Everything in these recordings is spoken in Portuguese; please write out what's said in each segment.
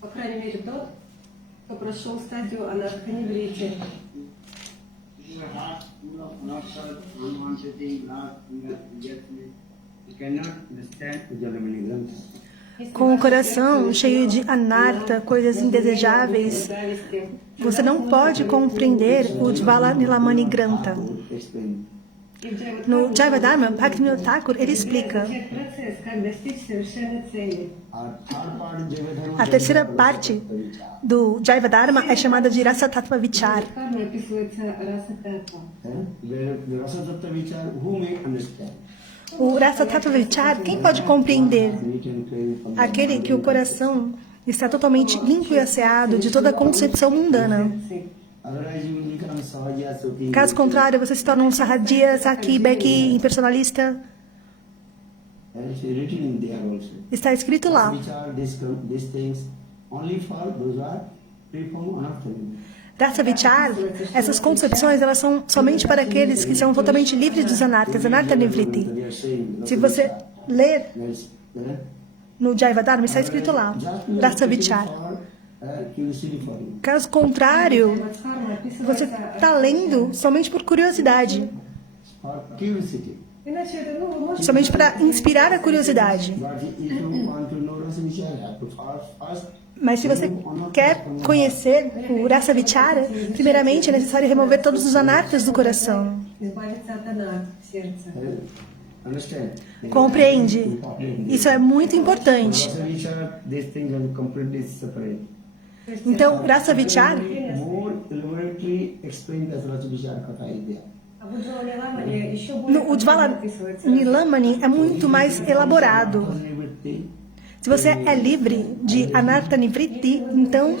По крайней мере, тот, кто прошел стадию анархоневрите. Com o coração cheio de anarta, coisas indesejáveis, você não pode compreender o Dvala Nilamani Granta. No Jivadharma, Bhaktivinoda Thakur, ele explica. A terceira parte do Jivadharma é chamada de Rasa Tattva Vichar. O Rasa Tattva Vichar, quem pode compreender? Aquele que o coração está totalmente limpo e asseado de toda concepção mundana. Caso contrário, você se torna um Sahajiya, Saki, Beki, impersonalista. Está escrito lá. Rasa Vichar, essas concepções, elas são somente para aqueles que são totalmente livres dos anartas, anarta nivriti. Se você ler no Jivadharma, está escrito lá, Rasa Vichar. Caso contrário, você está lendo somente por curiosidade. Somente para inspirar a curiosidade. Mas se você quer conhecer o Rasa Vichara, primeiramente é necessário remover todos os anartas do coração. Compreende? Isso é muito importante. Então, Rasa Vichara, o Dvala Nilamani é muito mais elaborado. Se você é livre de Anarta Nivriti, então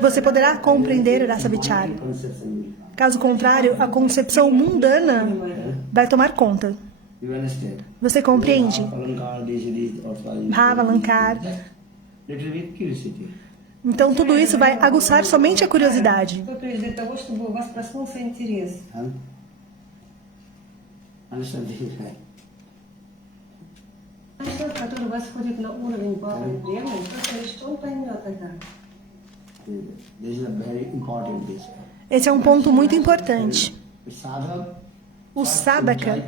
você poderá compreender Rasa Vichara. Caso contrário, a concepção mundana vai tomar conta. Você compreende? Bhava, Alankar. Então tudo isso vai aguçar somente a curiosidade. Esse é um ponto muito importante. O sadhaka,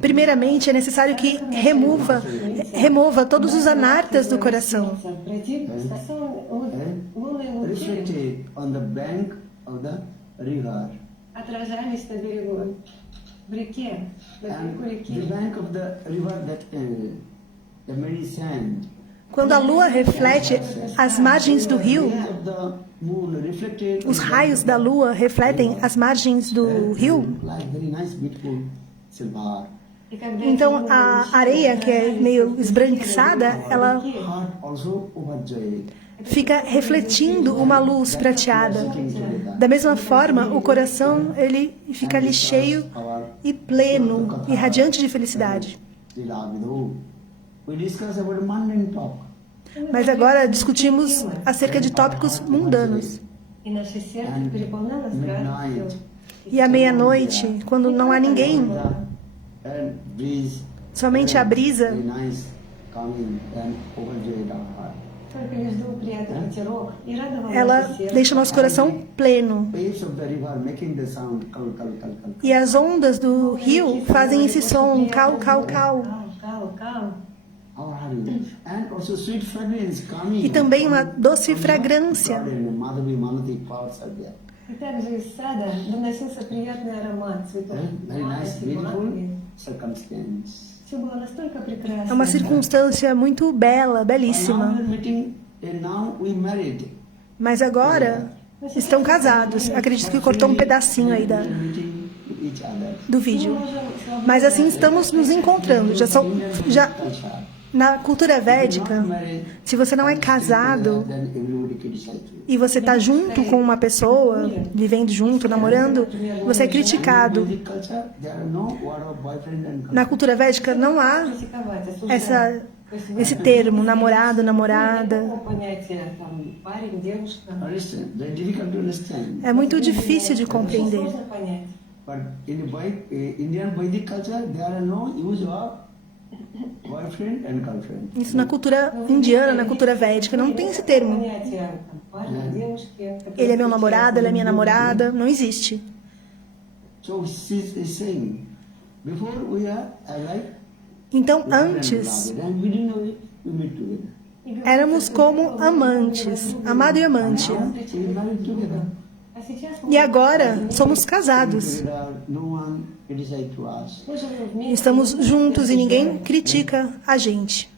primeiramente, é necessário que remova todos os anartas do coração. Quando a lua reflete as margens do rio, os raios da lua refletem as margens do rio. Então a areia, que é meio esbranquiçada, ela fica refletindo uma luz prateada. Da mesma forma, o coração ele fica ali cheio e pleno e radiante de felicidade. Mas agora discutimos acerca de tópicos mundanos. E à meia-noite, quando não há ninguém, somente a brisa, ela deixa o nosso coração pleno. E as ondas do rio fazem esse som, cal, cal, cal. E também uma doce fragrância. É uma circunstância muito bela, belíssima. Mas agora estão casados. Acredito que cortou um pedacinho aí do vídeo. Mas assim estamos nos encontrando. Na cultura védica, se você não é casado e você está junto com uma pessoa, vivendo junto, namorando, você é criticado. Na cultura védica não há esse termo, namorado, namorada. É muito difícil de compreender. boyfriend and girlfriend. Isso na cultura indiana, na cultura védica, não tem esse termo. Понятия там, парня, девушки. Ele é meu namorado, ela é minha namorada. Não existe. So she is saying, before we are alike, Então, we are antes, beloved, and we didn't know it, we meet together. éramos como amantes, amado e amante. Now we married together. А сейчас E agora somos casados. Together, no one criticized to us. мы живем вместе. Estamos juntos e ninguém critica a gente.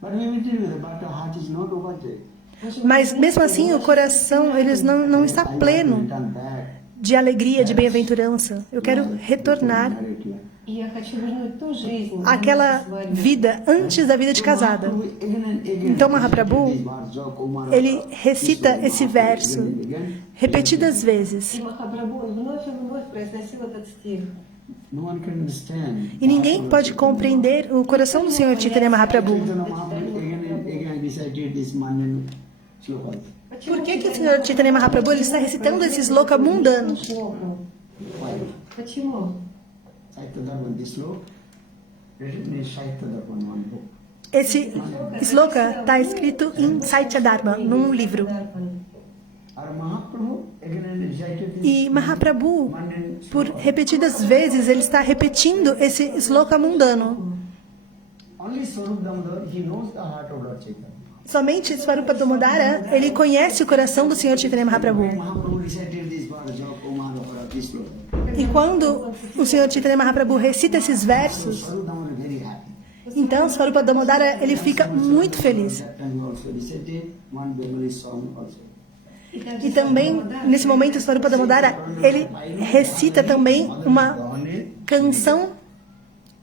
But we meet together, but our heart is not over there. Mas mesmo assim, o coração eles não está pleno Return back. de alegria, de bem-aventurança. Eu quero retornar Married here. И я хочу вернуть ту жизнь. àquela vida antes da vida de casada. Então, Mahaprabhu, ele recita esse verso repetidas vezes. И Махапрабху он вновь и вновь произносил этот стих. No one can understand. E ninguém pode compreender o coração do Senhor Chaitanya Mahaprabhu. Chaitanya Mahaprabhu again and again recited this mundane slokas. Por que o Senhor Chaitanya Mahaprabhu ele está recitando esses sloka mundanos? Why? Почему? Saitya Dharma, this sloka, written in Saitya Dharma, one book. Esse sloka está escrito em Saitya Dharma, num livro. Our Mahaprabhu again and recited this E Mahaprabhu, mundane por sloka. repetidas vezes, ele está repetindo esse sloka mundano. Only Swarup Damodar, he knows the heart of Lord Chaitanya. Somente Swarupa Damodara, ele conhece o coração do Senhor Chaitanya Mahaprabhu. Mahaprabhu recited this verse of Omar Ohara, this sloka. E quando o Senhor Chaitanya Mahaprabhu recita esses versos, Swarup Damodar is very happy. então Swarupa Damodara, ele fica muito feliz. That time he also recited one Bengali song also. E também, nesse momento, Swarupa Damodara, ele recita também uma canção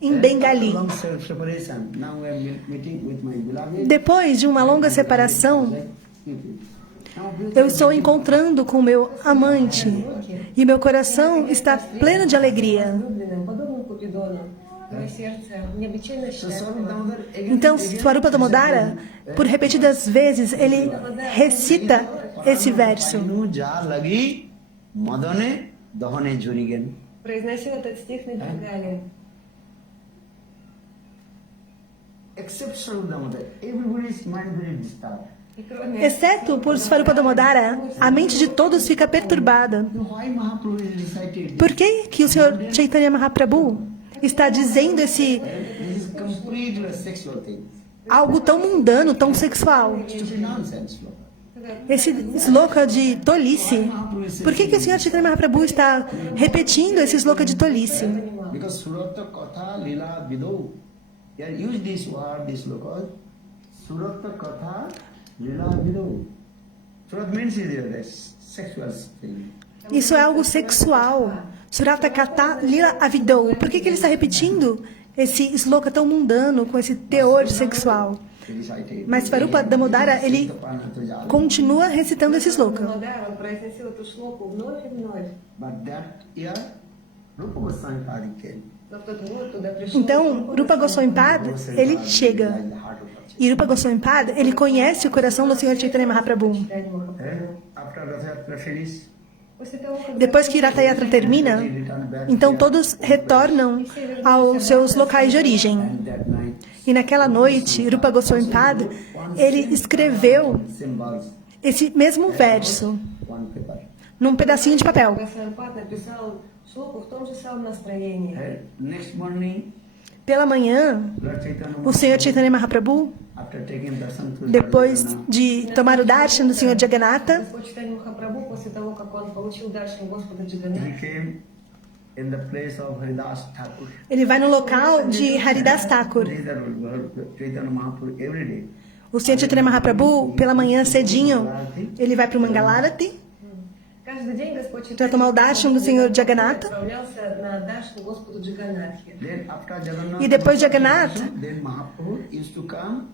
em Bengali. Long self-separation. Now I am meeting with my beloved. Depois de uma longa separação, eu estou encontrando com meu amante e meu coração está pleno de alegria. Влюбленным, подобно Купидону. Мое сердце необычайно So Swarup счастливо. Damodar again Então, Swarupa Damodara, por repetidas vezes, ele recita esse verso. Nu ja lagi madane dahane jurigen. Произносил этот стих на Бенгале. Except Swarup Damodar, everybody's mind very disturbed. И кроме Exceto por Swarupa Damodara, a mente de todos fica perturbada. So why Mahaprabhu is recited? Por que o Senhor Chaitanya Mahaprabhu está dizendo esse This is completely sexual thing. algo tão mundano, tão sexual? Stupid nonsense. Esse sloka de tolice. Por que o Senhor Chaitanya Mahaprabhu está repetindo esse sloka de tolice? Because Surata Katha Lila Vido. They use this word, this local. Surata Katha Lila Vido. Surat means is sexual thing. Isso é algo sexual. Surata Kata Lila Avidou. Por que ele está repetindo esse sloka tão mundano, com esse teor sexual? Recited. Mas Swarupa Damodara, ele continua recitando esse sloka. Дамодар, он произносил эту шлоку вновь и вновь. But that year, Rupa Goswami Padi came. Но в тот год туда пришел Então, Rupa Goswami Pad, ele chega. E Rupa Goswami Pad, ele conhece o coração do Senhor Chaitanya Mahaprabhu. Chaitanya Mahaprabhu. After Rathayatra finish, После того, как Depois que Ratha Yatra termina, então todos retornam aos seus locais de origem. and that night, E naquela noite, Rupa Goswami Pad, ele escreveu symbols, esse mesmo verso one paper. num pedacinho de papel. Госвамипад написал шлоку в том же самом настроении. Next morning, Pela manhã, Lord Chaitanya, o Senhor Chaitanya Mahaprabhu, after taking darshan to depois de tomar o darshan do Senhor Jagannatha, Господь Чайтанья Махапрабху, после того, как он получил даршан Господа he Джаганнатха, came in the place of Haridas Thakur. ele vai no local de Haridas Thakur. These are Chaitanya Mahaprabhu every day. O Senhor Chaitanya Mahaprabhu, pela manhã cedinho, ele vai para o Mangalarati каждый день Господь para Чайтанья tomar o darshan do Senhor Jagannatha. отправлялся на даршан Господу Джаганнатхе. Then after Jagannath, E depois de Jagannatha, then Mahaprabhu used to come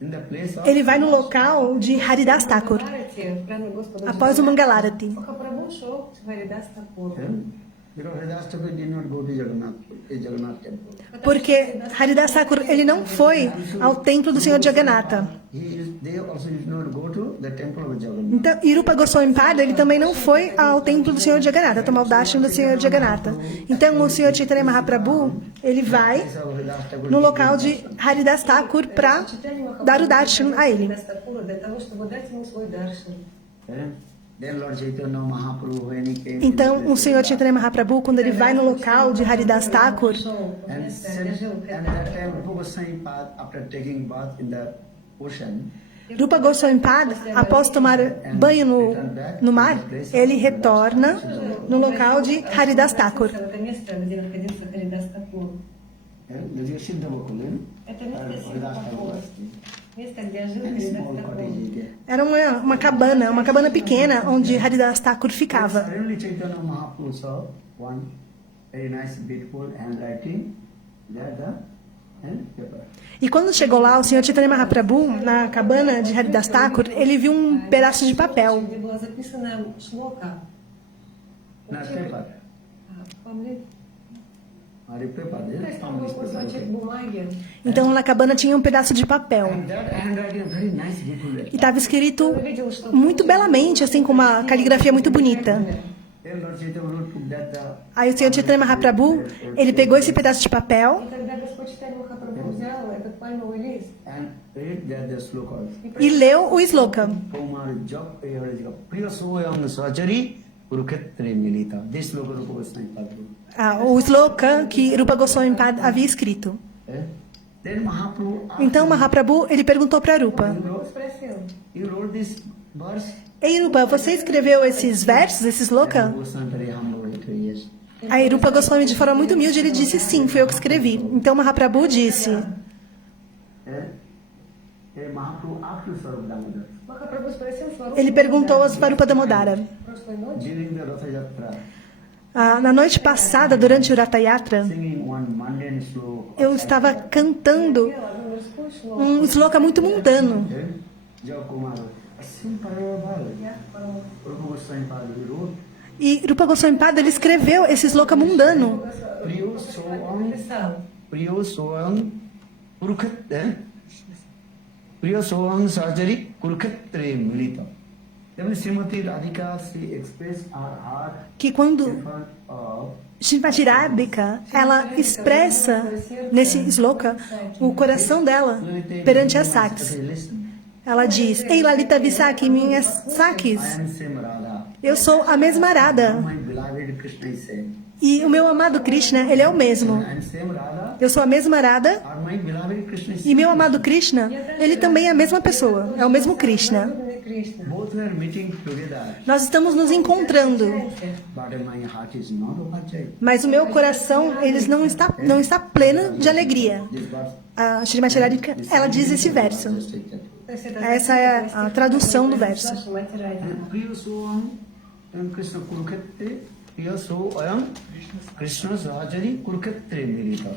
in the place of ele vai no local de Haridas Thakur, В Мангаларате, в храме Господа após o Джаганнатха, Mangalarati. Махапрабху шел в Харидас Такур. Then Because Haridas Thakur did not go to Jagannath temple. Porque Haridas Thakur, ele não foi ao templo do Senhor Jagannatha. They also did not go to the temple of Jagannath. Então, e Rupa Goswami Pada, ele também não foi ao templo do Senhor Jagannatha, tomar o darshan do Senhor Jagannatha. Então, o Senhor Chaitanya Mahaprabhu, ele vai no local de Haridas Thakur para dar o darshan a ele. Then Lord Chaitanya Mahaprabhu, when he came Então, o Senhor Chaitanya Mahaprabhu, quando ele vai no local de Haridas Thakur, and that time Rupa Goswami Pad, after taking bath in the ocean, Rupa Goswami Pada, após tomar banho no mar, ele retorna no local de Haridas Thakur. there's a Siddha Bakul, Haridas Thakur. Small cottage there. Era uma cabana pequena, onde Haridas Thakur ficava. Suddenly Chaitanya Mahaprabhu saw one very nice, beautiful handwriting there, the paper. E quando chegou lá, o Senhor Chaitanya Mahaprabhu, na cabana de Haridas Thakur, ele viu um pedaço de papel. Not paper. Or a paper, there is some paper. Então, na cabana tinha um pedaço de papel. And that handwriting is very nice, beautiful. E estava escrito muito belamente, assim, com uma caligrafia muito bonita. Then Lord Chaitanya Mahaprabhu took that Aí o Senhor Chaitanya Mahaprabhu, ele pegou esse pedaço de papel and read that the sloka. e leu o sloka. Kumar Jap Priya Soyam Sajari Kurukshetre Milita. This sloka Rupa Goswami Pad wrote. O sloka que Rupa Goswami Pada havia escrito. Then Mahaprabhu asked Então Mahaprabhu, ele perguntou para Rupa: you wrote this verse? Ei Rupa, você escreveu esses versos, esse sloka? Goswami very humble, yes. Aí Rupa Goswami, de forma muito humilde, ele disse: sim, foi eu que escrevi. Então Mahaprabhu disse: Mahaprabhu asked Swarup Damodar ele perguntou a Svarupa Damodara. during the Ratha Yatra, Na noite passada, durante o Ratha Yatra, singing one mundane sloka. eu estava cantando um sloka muito mundano. Jai Kumar, Asim Parabhal, Rupa Goswami Pad wrote, E Rupa Goswami Pada, ele escreveu esse sloka mundano. Priyo Soam Kurukshetre Priya Soam Sajari Kurukshetre Milita. Then Srimati Radhika, she expressed her heart Que quando in front of Srimati Radhika, ela expressa nesse sloka o coração dela perante as Sakis. Listen, Ela diz: Ei Lalita Visakhi, minhas Sakis, I am same Radha. eu sou a mesma Radha. My beloved Krishna is same. E o meu amado Krishna, ele é o mesmo. I am same Radha. Eu sou a mesma Radha. Or my beloved Krishna is E meu amado Krishna, ele também é a mesma pessoa. É o mesmo Krishna. both were meeting together. Nós estamos nos encontrando. But my heart is not overjoyed. Mas o meu coração, ele não está pleno de alegria. This verse, A Srimati Radhika, ela diz esse verso. just take that. Essa é a tradução do verso. And Priya Soam and Krishna Kurukshetre Priya Soam Krishna Sajari Kurukshetre Milita.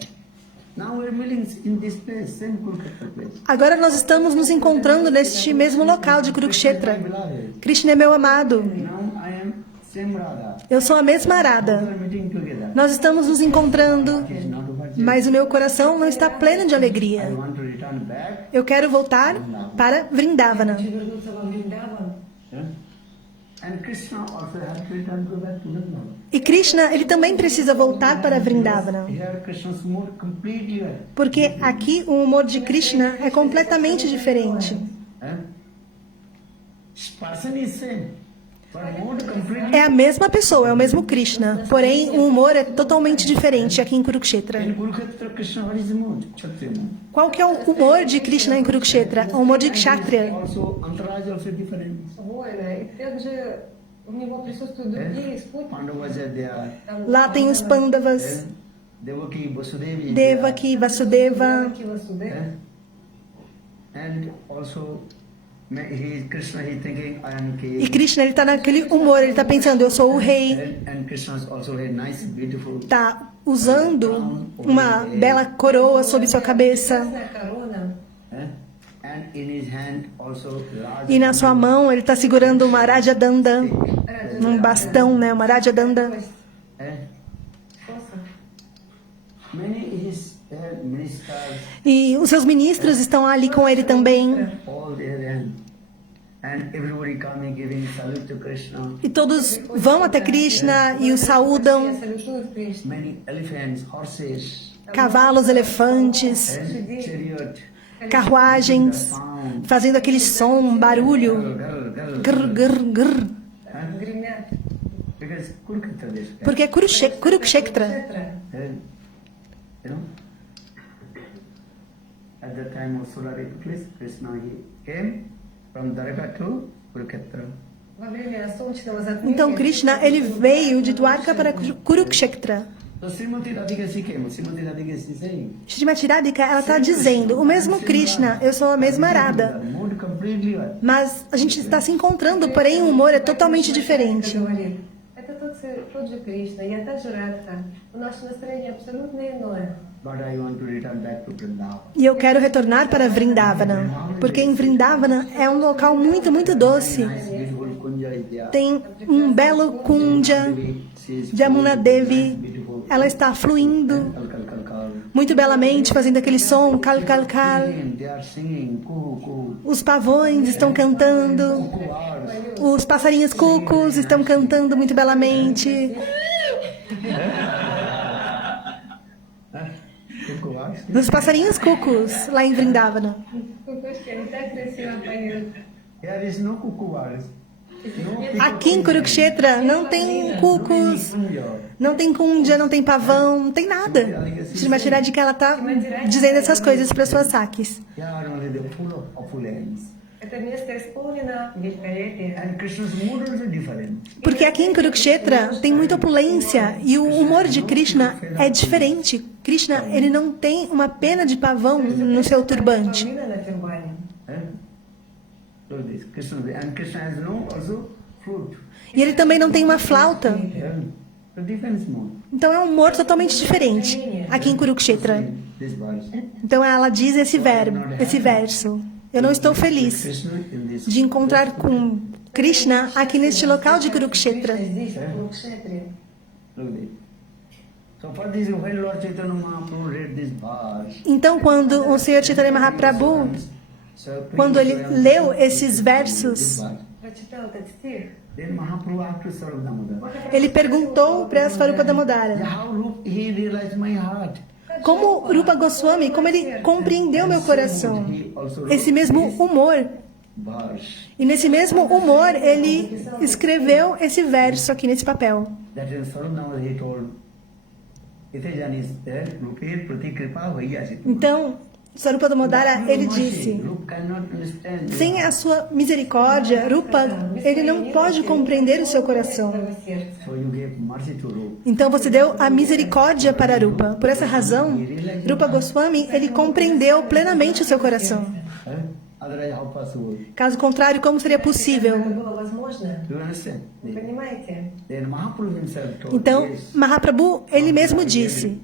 Now we are meeting in this place, same Kurukshetra place. Agora nós estamos nos encontrando neste mesmo local de Kurukshetra. Beloved, Krishna é meu amado. now I am same Radha. Eu sou a mesma We Radha. are meeting together. Nós estamos nos encontrando, It is not overjoyed. mas o meu coração não está pleno de I alegria. want to return back. Eu quero voltar para Vrindavana. Yeah? And Krishna also has to return go back to Vrindavan. E Krishna, ele também precisa voltar para Vrindavana. Here Krishna's more complete here. Porque aqui o humor de Krishna é completamente diferente. Person is same, but more complete. É a mesma pessoa, é o mesmo Krishna. Porém, o humor é totalmente diferente aqui em Kurukshetra. In Kurukshetra, Krishna, what is the mood? Kshatriya mood. Qual que é o humor de Krishna em Kurukshetra? O humor de Kshatriya. Also, Antaraj also different. Pandavas are there. Lá tem os Pandavas, Devaki, Vasudevi. is Devaki, Vasudeva. there. And also, Krishna is thinking, I am E king. Krishna, ele está naquele humor, ele está pensando, eu sou o rei. And Krishna is also a nice, beautiful. Está usando uma bela coroa sobre sua cabeça. And in his hand also large. E na sua mão, ele está segurando uma Rajadanda, um bastão, né? Uma Rajadanda. Many his ministers, E os seus ministros estão ali com ele também. all there, and everybody coming giving salute to Krishna. E todos vão até Krishna e o saúdam. Салютуют Кришну. Many elephants, horses, Cavalos, elefantes, and chariot, carruagens, fazendo aquele som, barulho. Grr, grr, grr. Гремят. Because Kurukshetra is there. Porque é Kurukshetra. Шетра. And, you know, at the time of solar eclipse, Krishna he came from Dwarka to Kurukshetra. Во время солнечного затмения Então Krishna, ele veio de Dwarka para Kurukshetra. So Srimati Radhika came. Srimati Radhika is saying, Srimati Radhika, ela está dizendo, o mesmo Krishna, eu sou a mesma Radha. mood completely what? Mas a gente está se encontrando, porém o humor é totalmente diferente. говорит, это тот же Кришна, я также Радха, но наше настроение абсолютно иное. But I want to return back to Vrindavan. E eu quero retornar para Vrindavana, porque em Vrindavana é um local muito, muito doce. Nice, beautiful Kunja is there. Tem um belo Kunja, She is Jamuna Devi, beautiful. ela está fluindo Kal, kal, kal, kal. muito belamente, fazendo aquele som, cal, cal, cal. They are singing, kuhu, kuhu. Os pavões estão cantando, Kuhu, os passarinhos cucos estão cantando muito belamente. kuhu, hours. Os passarinhos cucos lá em Vrindavana. Кукушки, они так красиво поют. There is no kuku hours. No Aqui em Kurukshetra não tem cucos, não tem kunja, não tem pavão, não tem nada. Srimati Radhika, ela está dizendo essas coisas para suas sakis. They are only the full of opulence. Это место исполнено великолепием. And Krishna's mood is also different. Porque aqui em Kurukshetra tem muita opulência e o humor de Krishna é diferente. Krishna, ele não tem uma pena de pavão no seu turbante. Павлина на тюрбане. Eh? So this Krishna, and Krishna has no also fruit. E ele também não tem uma flauta. So different mood. Então é um humor totalmente diferente aqui em Kurukshetra. This verse. Então ela diz esse verso. Eu não estou feliz Krishna in this. de encontrar com Krishna aqui neste local de Kurukshetra. Здесь, в Курукшетре. Look at it. So for this, when Lord Chaitanya Mahaprabhu read this verse, Então quando o Senhor Chaitanya Mahaprabhu, so quando ele leu esses versos, Прочитал этот стих. then Mahaprabhu asked to Sarup Damodar, ele perguntou para Svarupa Damodara, how Rup he realized my heart. como Rupa Goswami, como ele compreendeu meu coração, He also wrote esse mesmo humor. verse. E nesse mesmo humor ele escreveu esse verso aqui nesse papel. That is Sarup Damodar he told, Ite janis Rupir Prati Kripa Vaiyasi. Então, Svarupa Damodara, ele disse, Rup cannot understand. sem a sua misericórdia, Rupa, ele não pode compreender o seu coração. Твоего сердца. So you gave mercy to Rup. Então você deu a misericórdia para Rupa. Por essa razão, Rupa Goswami, ele compreendeu plenamente o seu coração. Otherwise, how possible? Caso contrário, como seria Это possível? было возможно. Do you understand? Вы понимаете? Then Mahaprabhu himself told, Então, yes, Mahaprabhu, ele mesmo disse,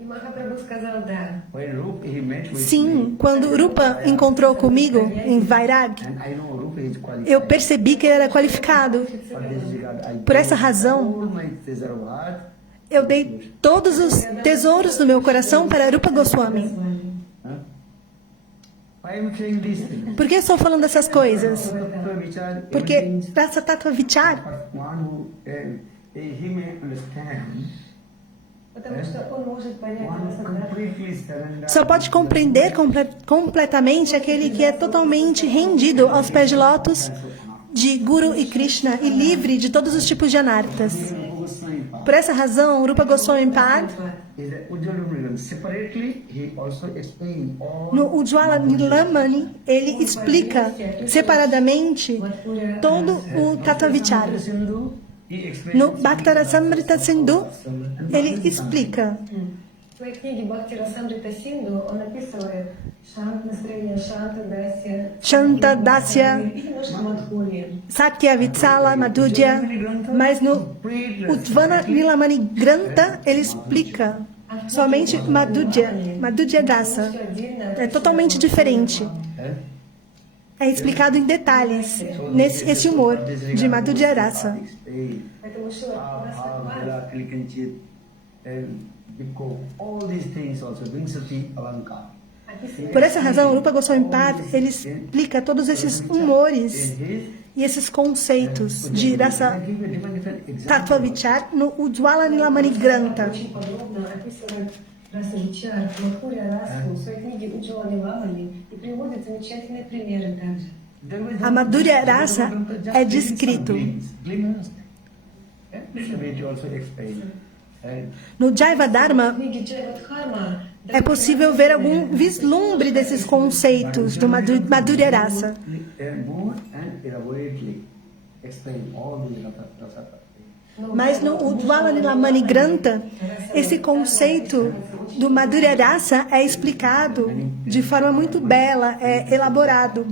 И Махапрабху сказал да. when Rup he met with sim, me, quando Rupa encontrou comigo em Vairag, and I know Rup is qualified. eu percebi que ele era qualificado. For this regard, I Por essa gave razão, all my treasure of heart. eu dei todos os tesouros do meu coração para Rupa Goswami. Huh? Why am I saying these things? Por que eu estou falando dessas coisas? Tattva vichar, Porque everything, Rasa Tattva Vichar, one who he may understand, Потому что он может понять one нас who completely surrender. só pode compreender completamente aquele que é totalmente rendido aos pés de lótus de Guru e Krishna e livre de todos os tipos de anartas. Por essa razão, Rupa Goswami Pad, Is that Ujjwala Nilam. Separately, he also explained all no Ujjwala Nilamani, ele explica separadamente todo o Tattva Vichara. Sindhu. He explained No Bhaktarasamrita Sindhu, ele explica. В своей книге Бхакти Расамрита Синду он описывает шант, настроение шанта, дасия, Shanta, Dasya, и немножко Мадхурья. Satya, Vitsala, Madhurya, mas no Ujjwala Nilamani Granta, ele explica somente Madhurya Dasa. É totalmente diferente. É explicado em detalhes nesse esse humor de Madhurya Rasa. Поэтому Шила Прабхупада Because all these things also, Vinsati Alankar. Aqui se Por essa razão, o Rupa Goswami Pad, ele explica todos esses humores e esses conceitos de rasa Tattva Vichar no Ujjvala Nilamani Granta. очень подробно описывает раса Вичар, Мадхурья расу в своей книге Уджвала Ниламани и приводит замечательные примеры также. A Madhurya Rasa é descrito. No Jaiva Dharma, В книге Джайвадхарма é possível ver algum vislumbre desses conceitos do Madhurya Rasa. Mas no Ujjvala Nilamani Granta, esse conceito do Madhurya Rasa é explicado de forma muito bela, é elaborado.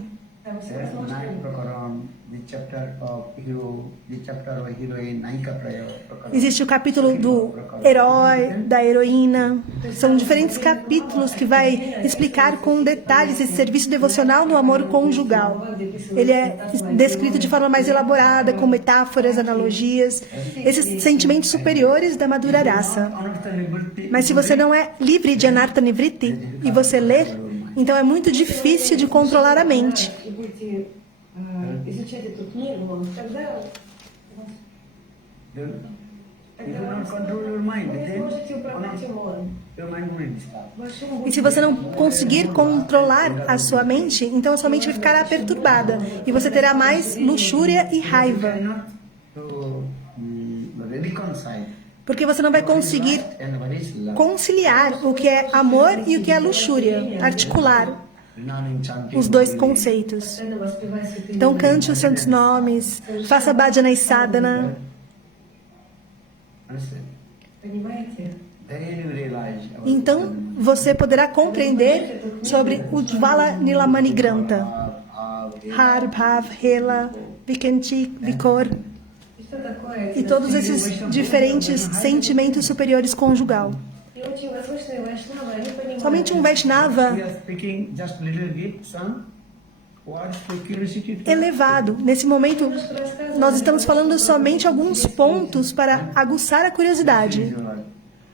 Existe o capítulo do herói, da heroína. São diferentes capítulos que vai explicar com detalhes esse serviço devocional no amor conjugal. Ele é descrito de forma mais elaborada, com metáforas, analogias, esses sentimentos superiores da Madhurya Rasa. Mas se você não é livre de Anartha Nivritti e você ler, então é muito difícil de controlar a mente. Изучать эту книгу, тогда You cannot control your mind. вы сможете управлять умом. Your mind will disturb. Большому E se você não conseguir controlar a sua mente, então a sua mente vai ficar perturbada. E você terá mais luxúria e raiva. Porque você não vai conseguir conciliar o que é amor e o que é luxúria, articular os dois conceitos. постоянно воспевать святые Então cante os santos nomes, faça bhajana e sadhana. понимаете? Então você poderá compreender sobre Ujjvala Nilamani Granta. Har, Bhav, Hela, Vikanchik, Vikor И что такое? e todos esses diferentes sentimentos superiores conjugal. И очень возвышенные вайшнавы, они понимают. Somente um Vaishnava We are speaking just little bit, some words for curiosity. elevado. Nesse momento, nós estamos falando somente alguns pontos para aguçar a curiosidade.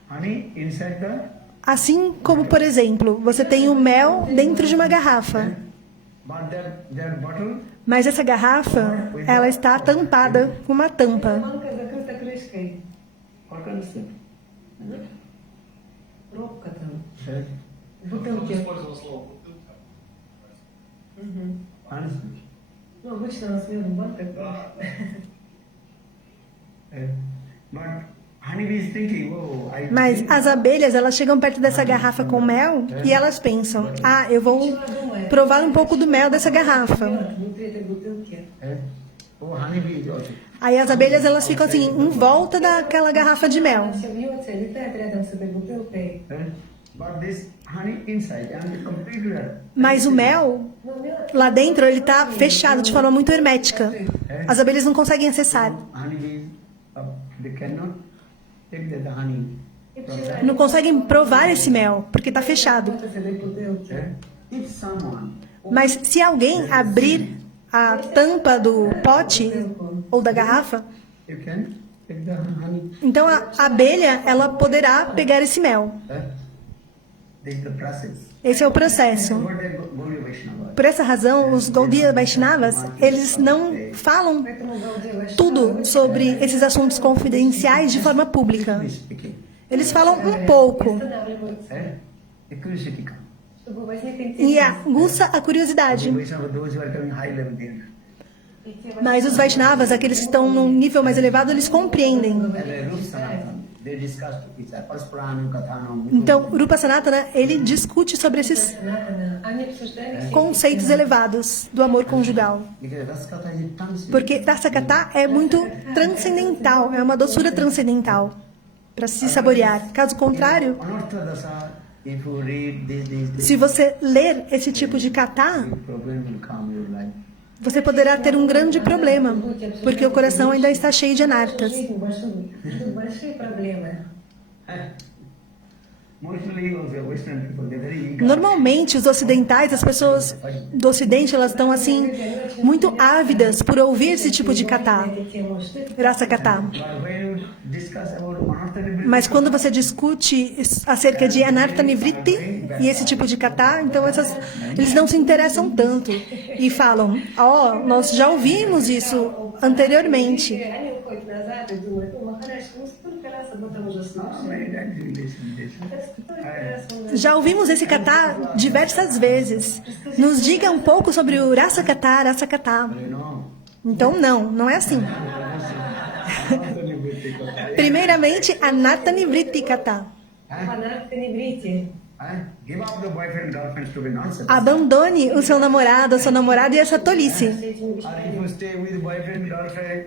Honey inside the Assim como, por exemplo, você tem o mel dentro de uma garrafa, but their bottle. mas essa garrafa, ela está tampada com uma tampa. Банка закрыта крышкой. What can you say? Пробка там. В бутылке. Использовал слово бутылка. Honestly. Ну, обычно у нас нет банка. But honeybee is thinking, oh, I. Mas as abelhas, elas chegam perto dessa garrafa com mel e elas pensam: ah, eu vou provar um pouco do mel dessa garrafa. Внутри этой бутылки. Oh, honeybee is also. Aí as abelhas, elas ficam assim, em volta daquela garrafa de mel. Все вьется, летает рядом с этой бутылкой. But this honey inside and completely. Mas o mel, Ну, мел lá dentro, ele está fechado de forma muito hermética. As abelhas não conseguem acessar. Honeybees, they cannot take the honey. Não conseguem provar esse mel, porque está fechado. с этой бутылки. If someone Mas se alguém abrir a tampa do pote ou da garrafa, you can take the honey. então a abelha, ela poderá pegar esse mel. This is the process. Esse é o processo. What they Gaudiya Vaishnava. Por essa razão, os Gaudiya Vaishnavas, eles não falam Поэтому Гаудия Вайшнава tudo sobre esses assuntos confidenciais de forma pública. Speaking. Eles falam um pouco останавливаются, The curiosity comes. чтобы возник e интерес. aguça a curiosidade. Vaishnava, those who are coming high level there. И те Mas os Vaishnavas, aqueles que estão num nível mais elevado, eles compreendem. And Rupa Sanatana, they discussed it's a Parasparanam Kathanam. Então, Rupa Sanatana, ele discute sobre esses Санатана, они обсуждали все conceitos elevados do amor conjugal. Because Raskatha is transcendental. Porque Rasakata é muito transcendental, é uma doçura transcendental para se saborear. Caso contrário, Anartha Dasa, if you read this, se você ler esse tipo de kata, the problem will come in your life. você poderá ter um grande problema, porque o coração ainda está cheio de anartas. жизнь ждут большие проблемы. Mostly also Western people, they're very eager. Normalmente, os ocidentais, as pessoas do ocidente, elas estão assim, muito ávidas por ouvir esse tipo de kata, Эти темы, что это rasa kata. But when you discuss about anartha nivritti. Mas quando você discute acerca de anartha nivritti e esse tipo de kata, então eles não se interessam tanto e falam, nós já ouvimos isso anteriormente. Они уходят назад и думают, Махарадж, столько раз об этом уже слышали. Já ouvimos esse kata diversas vezes. Nos diga um pouco sobre o rasa kata, rasa kata. Então não é assim. Primeiramente, anartha nivritti kata. Анарта Ниврити. Give up the boyfriend, girlfriend, stupid nonsense. Abandone o seu namorado, a sua namorada e essa tolice. Or if you stay with boyfriend, girlfriend,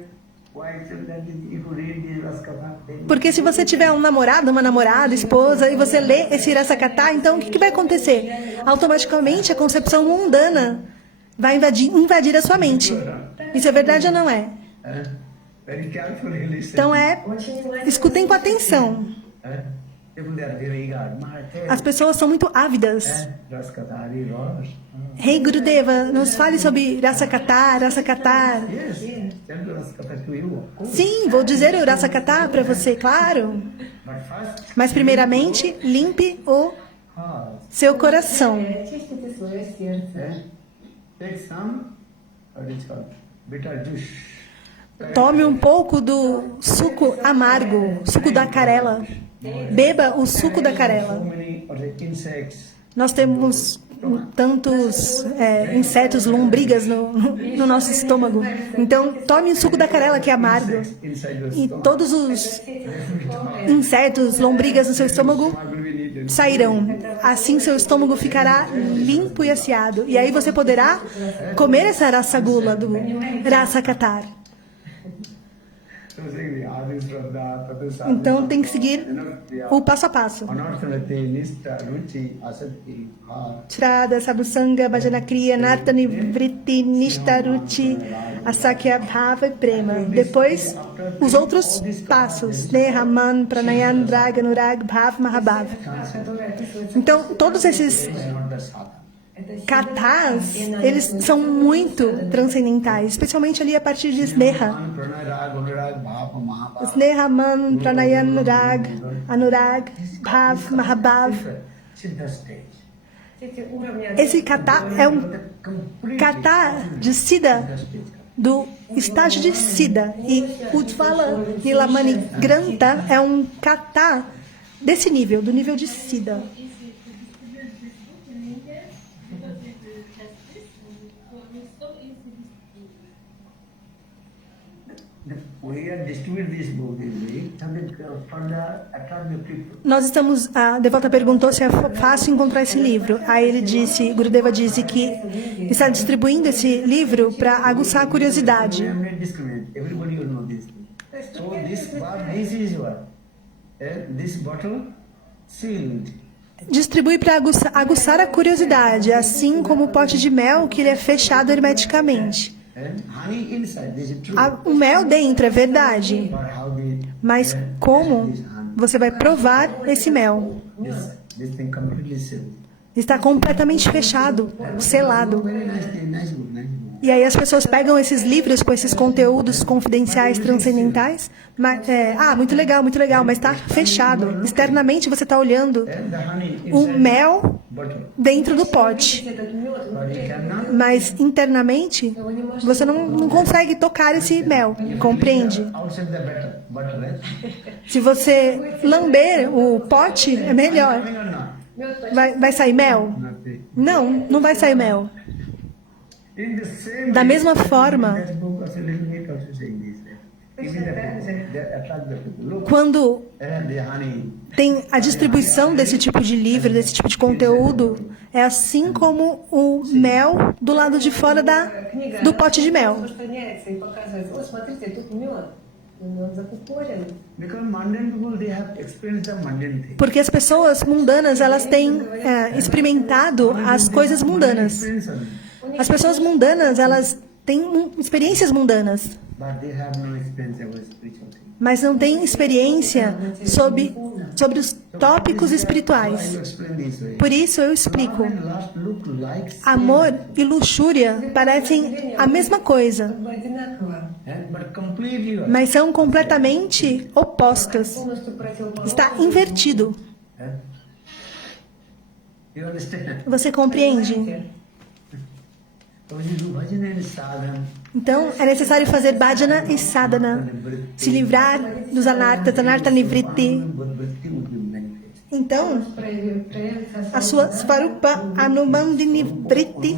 wife, then if you read the Raskatha, then Porque se você tiver um namorado, uma namorada, esposa, e você lê esse rasa kata, então o que vai acontecer? Automaticamente a concepção mundana vai invadir a sua mente. Isso é verdade ou não é? very carefully listen. Então escutem com atenção. People they are very eager. Maharaj, As pessoas são muito ávidas. Raskatha, Hari Ras. Rei Gurudeva, nos fale sobre rasa kata, rasa kata. Yes, tell the Raskatha to you. Sim, vou dizer o rasa kata para você, claro. But first, Mas primeiramente, limpe o seu coração. Очистите свое сердце. take some, what is called, bitter juice. Tome um pouco do suco amargo, suco da carela. Beba o suco da So carela. many of the insects. Nós temos tantos insetos, lombrigas no nosso estômago. Então, tome o suco da carela, que é amargo. Inside the E todos os insetos, lombrigas no seu estômago sairão. Assim, seu estômago ficará limpo e aciado. E aí você poderá comer essa rasagula do rasa katar. Então, tem que seguir o passo a passo. Shraddha, Sabhusanga, Bhajana Kriya, Nartha Nivritti, Nishta Ruchi, Asakya Bhava e Prema. Depois, os outros passos. Neha, Man, Pranayan, Drag, Anurag, Bhav, Mahabhav. Então, todos esses katas, eles são muito transcendentais, especialmente ali a partir de Sneha. Sneha, Man, Pranayan, Rag, Anurag, Bhav, Mahabhav. Esse kata é um kata de Siddha, do estágio de Siddha. E Ujjvala Nilamani Granta é um kata desse nível, do nível de Siddha. Nós estamos. A devota perguntou se é fácil encontrar esse livro. Aí ele disse, Gurudeva disse que está distribuindo esse livro para aguçar a curiosidade. Distribui para aguçar a curiosidade, assim como o pote de mel, que ele é fechado hermeticamente. O mel dentro é verdade, mas como você vai provar esse mel? Está completamente fechado, selado. E aí as pessoas pegam esses livros com esses conteúdos confidenciais transcendentais, mas, muito legal, mas está fechado. Externamente você está olhando o mel dentro do pote, mas internamente você não consegue tocar esse mel, compreende? Se você lamber o pote, é melhor. Vai sair mel? Não vai sair mel. Da mesma forma, quando tem a distribuição desse tipo de livro, desse tipo de conteúdo, é assim como o mel do lado de fora do pote de mel. Porque as pessoas mundanas, elas têm experimentado as coisas mundanas. As pessoas mundanas, elas têm experiências mundanas, but they have no experience about spiritual things. mas não têm experiência sobre os tópicos espirituais. I will explain this way. Por isso eu explico. Love and lust look like same, Amor e luxúria parecem a mesma coisa, Как бы одинаково. but completely opposite. mas são completamente opostas. Полностью противоположно. Está invertido. You understand? Você compreende? So you do bhajan and sadhana. Então, é necessário fazer bhajana e sadhana, se livrar dos anartas, anarta nivritti. But vritti would be manifest. Então, Проявится a sua svarupa anubandhi vritti,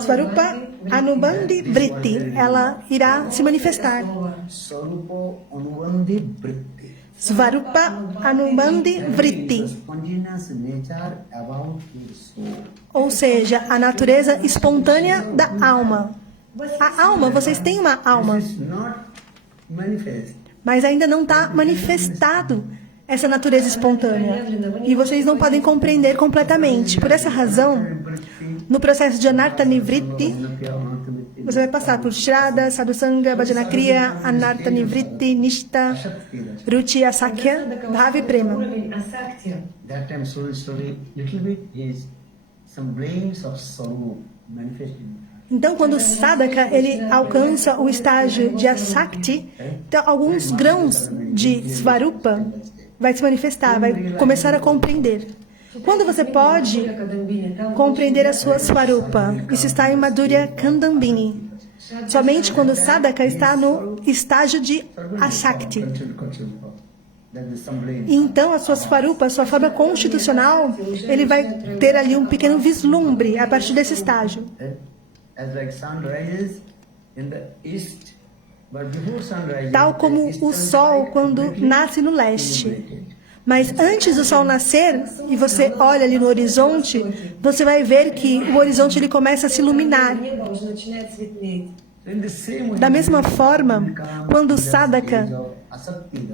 svarupa anubandhi vritti, ela irá se manifestar. Sarupa anubandhi vritti. Svarupa anubandhi vritti, Spontaneous nature about your soul. ou seja, a natureza espontânea da alma. A alma, vocês têm uma alma, This is not manifest. mas ainda não está manifestado essa natureza espontânea. E vocês não podem compreender completamente. Por essa razão, no processo de Anarta Nivritti, você vai passar por Shraddha, Sadhusanga, Bhajana Kriya, Anarta Nivritti, Nishta, Ruchi, Asakya, Bhava e Prema. уровень асакти. That time slowly, little bit is some grains of sorrow manifesting. Então, quando o sadhaka ele alcança o estágio de asakti, então, alguns grãos de svarupa vai se manifestar, vai começar a compreender. Quando você pode compreender a sua svarupa? Isso está em Madhurya Kandambini. Somente quando o sadhaka está no estágio de asakti. Então, a sua svarupa, a sua forma constitucional, ele vai ter ali um pequeno vislumbre a partir desse estágio. Tal como o sol quando nasce no leste. Mas antes do sol nascer, e você olha ali no horizonte, você vai ver que o horizonte ele começa a se iluminar. Небо уже начинает светлеть. Da mesma forma, quando o sadhaka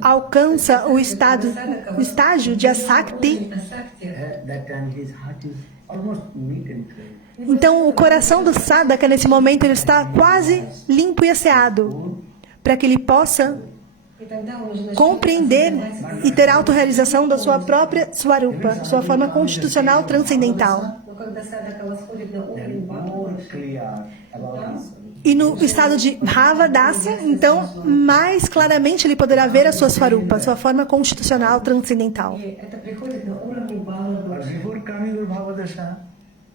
alcança o estágio de asakti, então o coração do sadhaka nesse momento ele está quase limpo e asseado, para que ele possa compreender e ter autorrealização da sua própria svarupa, sua forma constitucional transcendental. E no estado de Bhava Dasa, então, mais claramente ele poderá ver a sua svarupa, sua forma constitucional transcendental.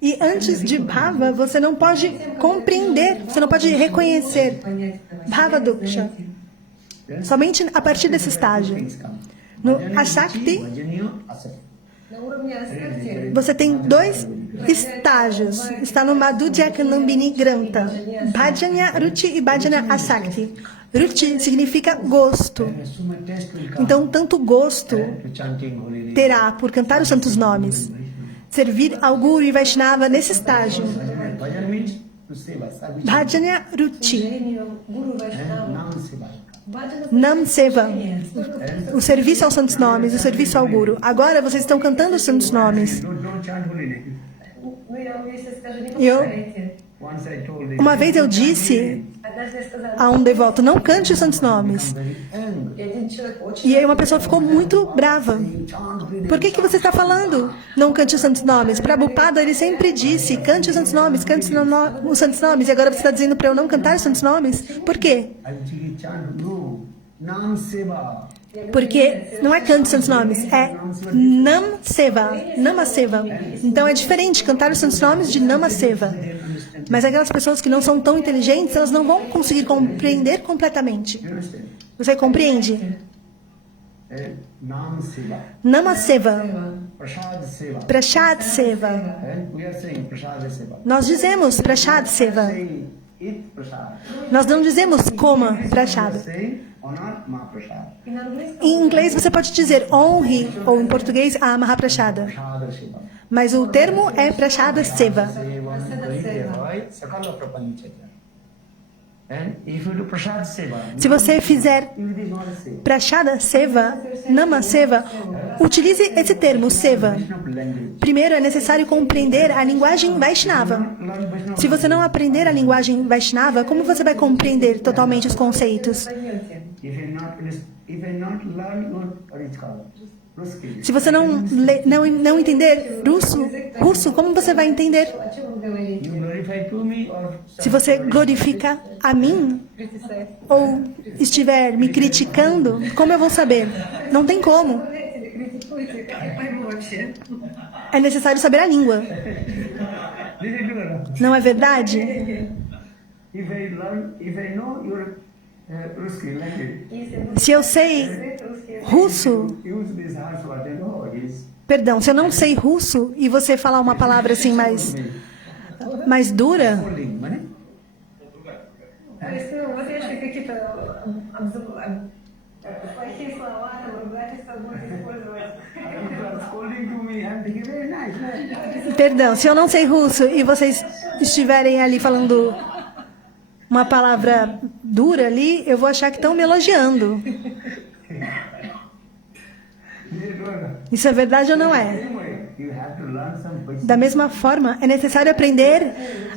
E antes de Bhava, você não pode compreender, você não pode reconhecer Bhava Duksha. Somente a partir desse estágio. No Asakti, você tem dois estágios. Está no Madhurya Kandambini Granta. Bhajanya Ruchi e Bhajana Asakti. Ruchi significa gosto. Então, tanto gosto terá por cantar os santos nomes, servir ao Guru e Vaishnava nesse estágio. Bhajanya Ruchi. Nam Seva, o serviço aos santos nomes, o serviço ao Guru. Agora vocês estão cantando os santos nomes. Uma vez eu disse a um devoto, não cante os santos nomes. E aí uma pessoa ficou muito brava. Por que você está falando? Não cante os santos nomes. Prabhupada, ele sempre disse, cante os santos nomes, cante os santos nomes. E agora você está dizendo para eu não cantar os santos nomes? Por quê? Porque não é cante os santos nomes, é Nam Seva, Nama Seva. Então é diferente cantar os santos nomes de Nama Seva. Mas aquelas pessoas que não são tão inteligentes, elas não vão conseguir compreender completamente. Você compreende? Nama Seva, Prashad Seva. Nós dizemos Prashad Seva. Nós não dizemos coma Prashad. Em inglês você pode dizer honre, ou em português a Mahaprashada. Mas o termo é Prashada Seva. Se você fizer Prashada Seva, Nama Seva, utilize esse termo, Seva. Primeiro é necessário compreender a linguagem Vaishnava. learn Vaishnava, Se você não aprender a linguagem Vaishnava, como você vai compreender totalmente os conceitos? Поймете. if I not learn your Ruski, Se você não entender russo, como você vai entender? О чем вы говорите? you glorify to me or Se você glorifica a mim Критисайз. ou estiver me criticando, como eu vou saber? Não tem como. Представляете ли, критикуете, как я пойму вообще? É necessário saber a língua. this is good. Não é verdade? If I know your Ruski language, Если вы Se eu sei русский, russo, use this harsh word, you know, is perdão, se eu não sei russo e você falar uma palavra assim mais dura, holding money. то есть, ну, вот если какие-то плохие слова, там, ругательства будете использовать. You are scolding to me, I'm thinking very nice, right? perdão, se eu não sei russo e vocês estiverem ali falando uma palavra dura ali, eu vou achar que estão me elogiando. Isso é verdade ou não é? Anyway, you have to learn some Vaishnava Da mesma forma, é necessário aprender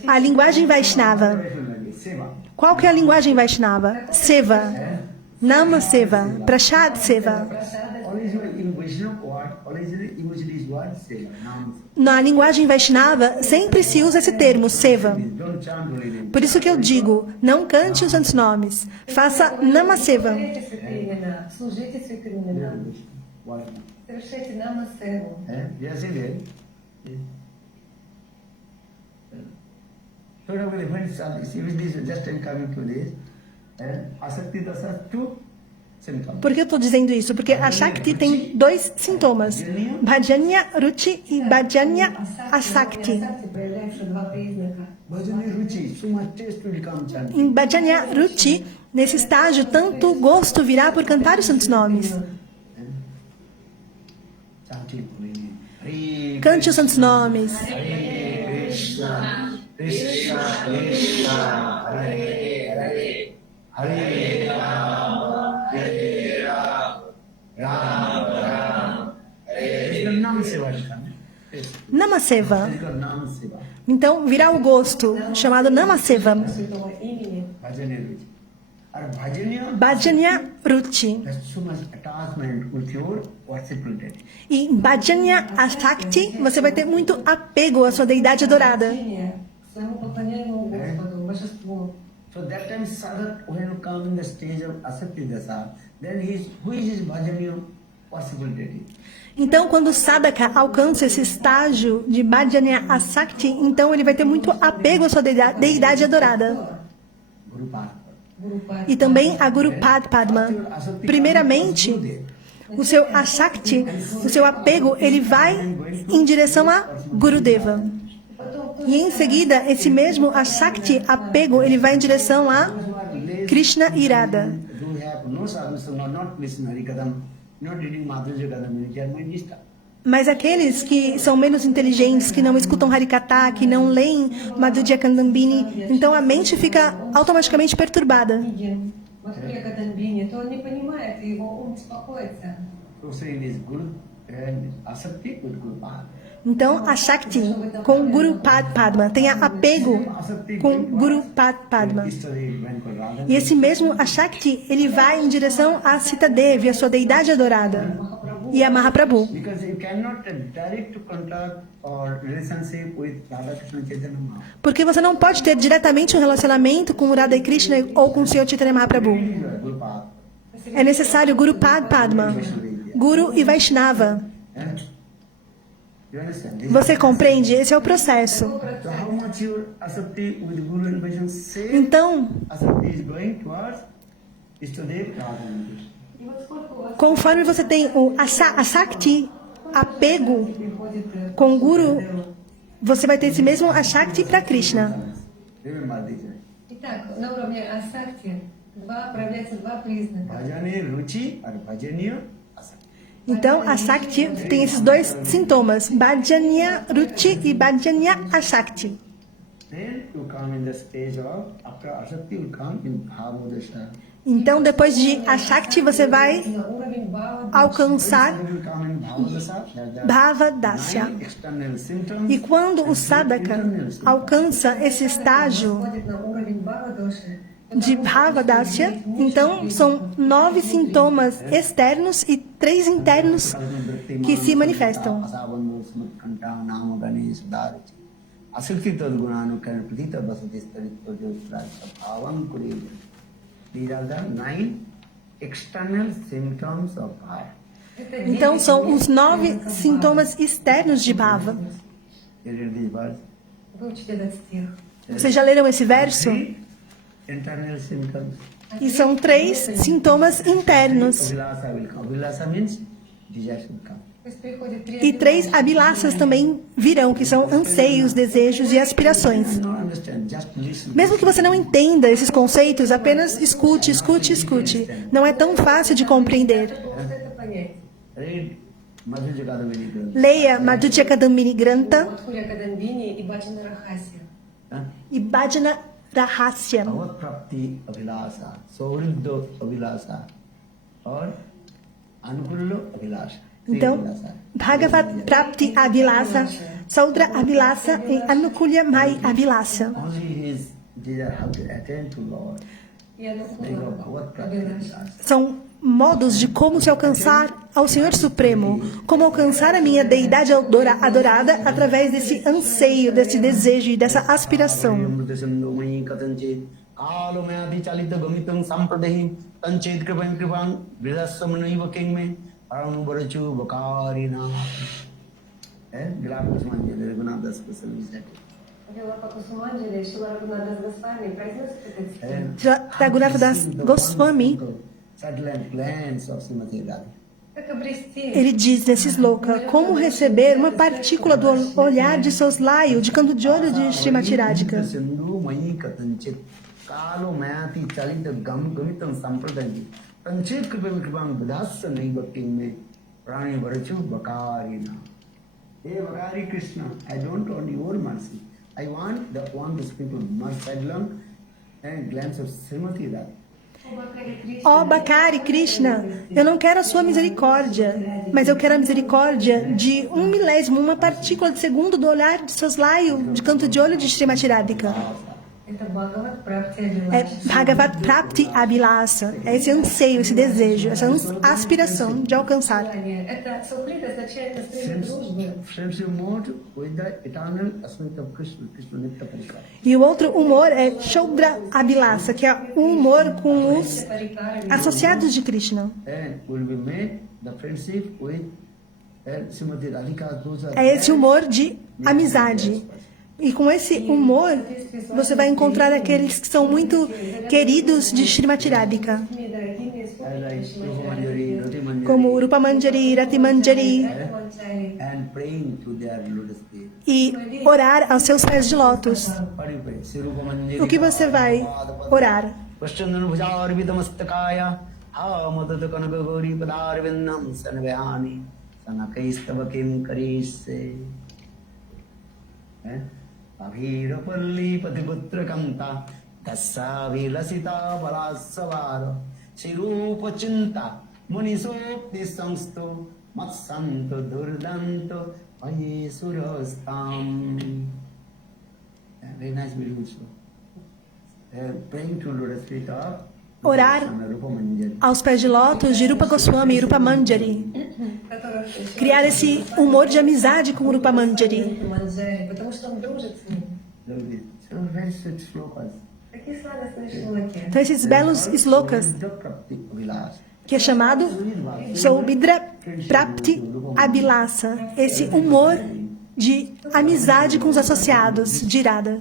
a linguagem Vaishnava. language, Seva. Qual que é a linguagem Vaishnava? Seva, Nama Seva, Prashad Seva. Originally in Vaishnava word, originally used this word Seva. Now, Na linguagem Vaishnava, sempre se usa esse termo, Seva. don't chant only name. Por isso que eu digo, não cante os santos nomes, faça Nama Seva. Повторяйте святые имена, служите святым именам, What? совершайте намасеву. Yes, it is. So now, when this just I'm coming to this, Asakti Dasa, two symptoms. Por que eu estou dizendo isso? Porque a Shakti tem dois sintomas, Bhajanya Ruchi e Bhajanya Asakti. Асакти проявляются два признака. Bhajani Ruchi, so much taste will come chanting. Em Bhajanya Ruchi, nesse estágio, tanto gosto virá por cantar os santos nomes. Chanting Hare Cante os santos nomes. Krishna, Krishna, Krishna, Hare Hare, Hare Rama, Hare Rama, Rama Rama, Hare Hare. Nam Seva will come. Yes. Namaseva. It's called Nam Seva. Então, virá o gosto, chamado Namaseva. Святого имени. Bhajani Ruchi. Or Bhajanya, Bhajanya Ruchi. there's so much attachment with your worshipful deity. E em Bhajanya Asakti, você vai ter muito apego à sua deidade adorada. К своему поклоняемому Господу, божеству. So that time Sadak, when you come in the stage of Asakti Dasa, then who is his Bhajanya worshipful deity? Então, quando o Sadaka alcança esse estágio de Bhajanya Asakti, então ele vai ter muito apego à sua deidade adorada. Guru Padma. Гуру Падма. E também a Guru Pad Padma. Primeiramente, o seu Asakti, o seu apego, ele vai em direção a Gurudeva. E em seguida, esse mesmo Asakti, apego, ele vai em direção a Krishna Irada. Do have no sadhu, so not listening Harikadam, not reading Madhurya Kadam, they are my nista. Mas aqueles que são menos inteligentes, que não escutam Harikata, que não leem Madhurya Kandambini, então a mente fica automaticamente perturbada. Вот при Кадамбине, то он не понимает, и его ум беспокоится. So saying is Guru and Asakti with Guru Padma. Então, a Shakti com Guru Pad Padma tenha apego com Guru Pad Padma. E esse mesmo a Shakti, ele vai em direção a Sita Devi, a sua deidade adorada, e a Mahaprabhu. Because you cannot direct contact or relationship with Radha Krishna Chaitanya Mahaprabhu. Porque você não pode ter diretamente um relacionamento com o Radha e Krishna ou com o Sr. Chaitanya Mahaprabhu. Guru Padma. É necessário Guru Pad Padma, Guru e Vaishnava. You understand? This Você compreende? Esse é o processo. So how much your Asakti with Guru and Vaishnava same Então, Asakti is going towards Istadev Radha Krishna. И вот сколько у вас conforme você tem o Asakti, apego приходит com Guru, você vai ter esse mesmo Asakti para Krishna. Remember this. Итак, на уровне асакти проявляются два признака. Bhajani Ruchi or Bhajaniya Asakti. Então, Asakti tem esses dois sintomas, Bhajanya Ruchi e Bhajanya Asakti. Then you come in the stage of, after Asakti, you come in Bhavadasha. Então, depois de Ashakti, você vai на уровень Бхава. alcançar When you come in Bhavadasha, there are Bhavadasya. 9 external symptoms. E quando o sadhaka alcança esse estágio Входит на уровень Бхава-доши. de Bhavadasya, então são 9 sintomas externos e 3 internos que se manifestam. These are the 9 external symptoms of Bhava. Então são os 9 sintomas externos de Bhava. You read these words? Выучите этот стих. Vocês já leram esse verso? 3 internal symptoms. E são 3 sintomas internos. Abhilasa will come. Abhilasa means desire should come. То есть приходит 3 E 3 abhilasas também virão, que são anseios, desejos e aspirações. You don't understand, just listen. Mesmo que você não entenda esses conceitos, apenas escute, escute, escute. Não é tão fácil de compreender. Вот это понять. Read Madhurya Kadambini Grantha. Leia Madhurya Kadambini Grantha Мадхурья Кадамбини и Баджана Рахасия. Huh? e Bhajana Rahasya. Bhavat Prapti Abhilasa, Sauriddo Abhilasa, or Anukullo Abhilasa. Então, Bhagavat Prapti Abhilasa, Saudra Abhilasa e Anukulya Mai Abhilasa. Only his desire how to attain to Lord. И она They go Bhavat Prapti Abhilasa. São modos de como se alcançar ao Senhor Supremo, como alcançar a minha deidade adorada através desse anseio, desse desejo e dessa aspiração. Вилапа Кусуманджали, Шила Рагунатас Госвами произносит этот стих. Raghunatha Das Goswami, Satellite glance of Srimati Radha. Как обрести ele diz nesse sloka, como receber uma partícula do olhar de Soslaio, de canto de olho de Srimati Radhika. Sindhu Mayi Katanchit Kalo Mayati Chalita Gam Gamitam Sampradanji Tanchit Kripam Kripam Vidasa Naivakim Me Prani Varachu Bakarina. Hey Bakari Krishna, I don't want your mercy. I want these people mercy alone and glance of Srimati Radha. Ó Bakari Krishna, eu não quero a sua misericórdia, mas eu quero a misericórdia de 1/1000, uma partícula de segundo do olhar de Soslaio, de canto de olho de Srimati Radhika. это Бхагават Прапти É Bhagavat Prapti Abhilasa, é esse anseio, esse desejo, essa aspiração de alcançar. Это сукрит означает настроение дружбы. Friends you moved with the eternal aspect of Krishna, Krishna Nitya Parikara. E o outro humor é Shodra Abhilasa, que é o humor com os associados de Krishna. And will be made the friendship with Srimati Radhika. Those are É esse humor de amizade. E com esse humor, você vai encontrar aqueles que são muito queridos de Srimati Radhika, como Rupa Manjari, Rati Manjari, and praying to their lotus feet. e orar aos seus pés de lótus. What do you pray? Sirupa Manjari. O que você vai orar? Vashtandana Bhujar Vidamastakaya Hamadata Kanaka Gauri Padar Vindam Sanavayani Sanakaistava Kim Karise. Abhirapalli Patiputra Kanta Dasa Vilasita Balasavara Shirupa Chinta Munisukti Samstu Matsanto Durdanto Vayesurastam. Very nice, beautiful slow. Praying to Lotus feet of Orar Rupa Manjari. aos pés de lótus de Rupa Goswami e Rupa Manjari. Criar esse humor de amizade com Rupa Manjari. Манджари, потому что он дружит с ним. Lovely. So very sweet slokas. Такие сладостные шлаки. Então, esses belos slokas, Prapti Vilas. que é chamado Soubidra Prapti Abhilasa, esse humor de amizade com os associados de Radha.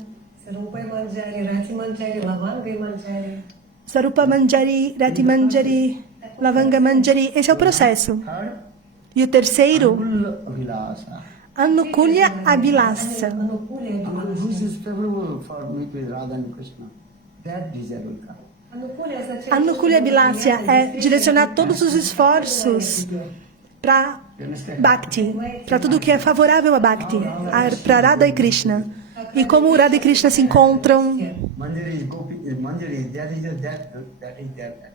Рупай Манджари, Рати Манджари, Лавангай Манджари. Sarupa Manjari, Rati Manjari, Lavanga Manjari. Esse é o processo. Third, E o terceiro, Kulla Vilasa. Anukulya Abhilasa. This is favorable for me with Radha and Krishna. That desire will come. Anukulya Abhilasa é direcionar todos os esforços para Bhakti, para tudo que é favorável a Bhakti, para Radha e Krishna. E como Radha e Krishna se encontram. Manjari, Gopi, Manjari, that is their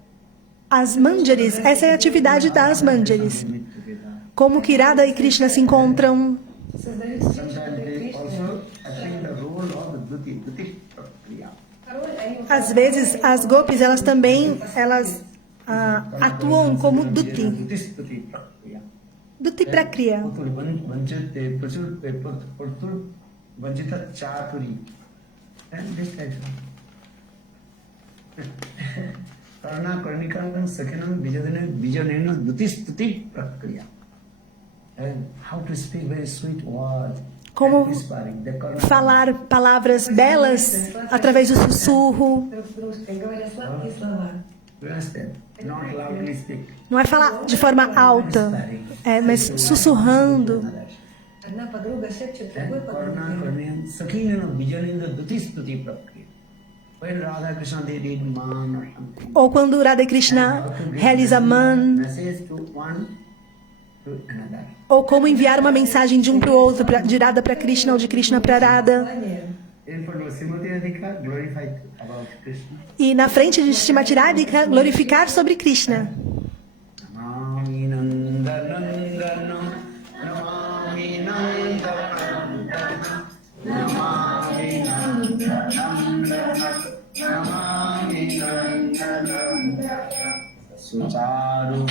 As Manjaris, essa é a atividade das Manjaris. Como que Radha e Krishna se encontram. Создают свечи Sometimes для they Кришны. also attend the role of the Duti Prakriya. Às vezes, as Gopis, elas também atuam como Duti. Duti Prakriya. Duti Prakriya. Purtur Vanjita Chaturi. And this type of. Karna Karnikanam Sakinam Vijanena Duti Prakriya. And how to speak very sweet words. Como Whispering. The Karna falar palavras belas através do sussurro. Друг с дружкой, говоря сладкие слова. You understand? Not loudly speak. Não é falar de forma alta, mas sussurrando. Одна подруга шепчет другой Karna подруге. Karniyan Sakinam Vijanena Duti Prakriya. When Radha Krishna they did man or something. Ou quando Radha e Krishna realiza man. Message to one to another. Ou como enviar uma mensagem de um para o outro, de Radha para Krishna ou de Krishna para Radha. In front of Srimati Radhika, glorified about Krishna. E na frente de Srimati Radhika, glorificar sobre Krishna. Namami Nandanandanam, Namami Nandanandanam, Namami Nandanandanam, Namami Nandanandanam. Sucharu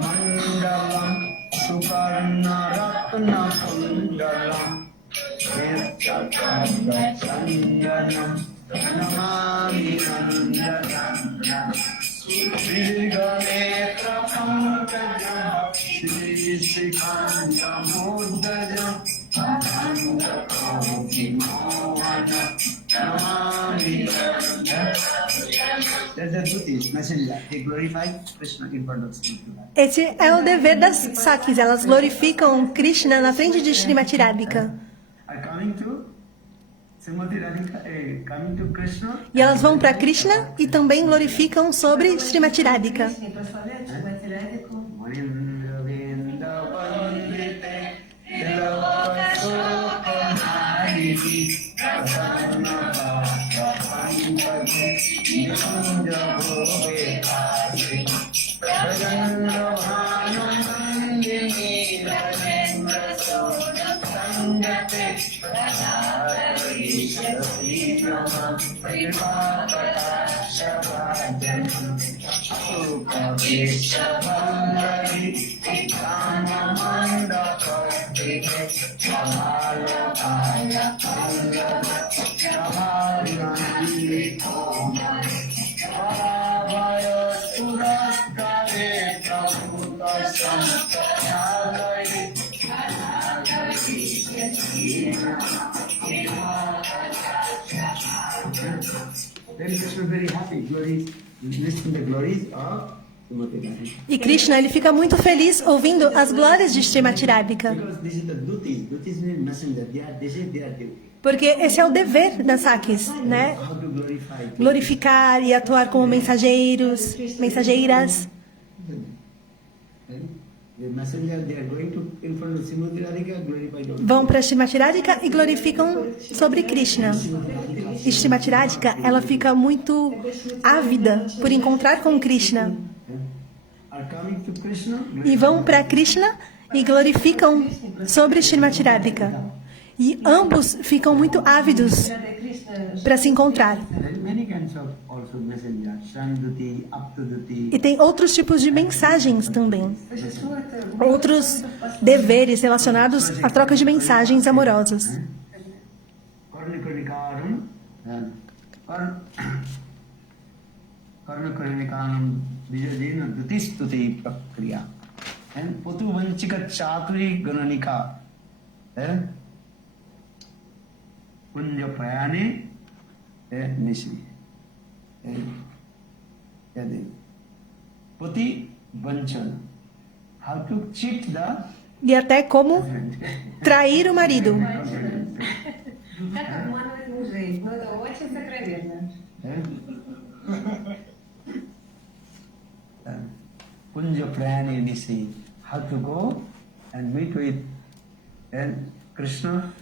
Mandalam, Sukarna Ratna Kundalam, Chandanam, Namami Nandanam, Shri Ganetra Pankajam, Shri Shikhanda Mudajam, Chanda Koki Mohana, Namami Nandanam. That's the Dutis, messenger. They glorify Krishna in front of Srimati. Esse é o dever das Sakis. Elas glorificam Krishna na frente de Srimati Radhika. Are coming to Srimati Radhika, coming to Krishna. E elas vão para Krishna e também glorificam sobre Srimati Radhika. Кришне прославляют Шримати Радику. Munindravinda Pandite, Tilavasokamaharihi, Prasanna Bhakta Pankati, Niranja Bhove Kasi, Prajanda Bhanumandini, Rajendra Sona Sangate, Prajari Shasi Brahma, Pripapata Shabhajan, Sukha Vishabhangari, Ikana Mandapati, Mahalakaya Angada, Mahalandi Koma, Mahavaya Suraskare, Prabhuta Sampanagari, Then Krishna very happy, glories, listening the glories of Srimati Radhika. E Krishna, ele fica muito feliz ouvindo as glórias de Srimati Radhika. Because this is the duties. Duties mean messenger. This is their duty. Porque esse é o dever das Sakis, né? How to glorify. Glorificar e atuar como mensageiros, mensageiras. The messenger, they are going to in front of Srimati Radhika, glorify God. Vão para Srimati Radhika e glorificam sobre Krishna. E Srimati Radhika, ela fica muito ávida por encontrar com Krishna. Are coming to Krishna. E vão para Krishna e glorificam sobre Srimati Radhika. E ambos ficam muito ávidos Рада и Кришна para se encontrar. There are many kinds of also messengers. Shanduti, Aptuduti. E tem outros tipos de mensagens também. существует Outros deveres relacionados à troca de mensagens amorosas. Karnikarnikaram. Karnikarnikaram Vijayena Dutistuti Prakriya. And Potu Vanchika Chatri Gananika. Kunja Prayane Nishi. Poti Vanchana. How to cheat the E até como trair o marido. Как обманывать мужей? Ну, это очень сокровенно. Kunja Prayane Nishi. How to go and meet with Krishna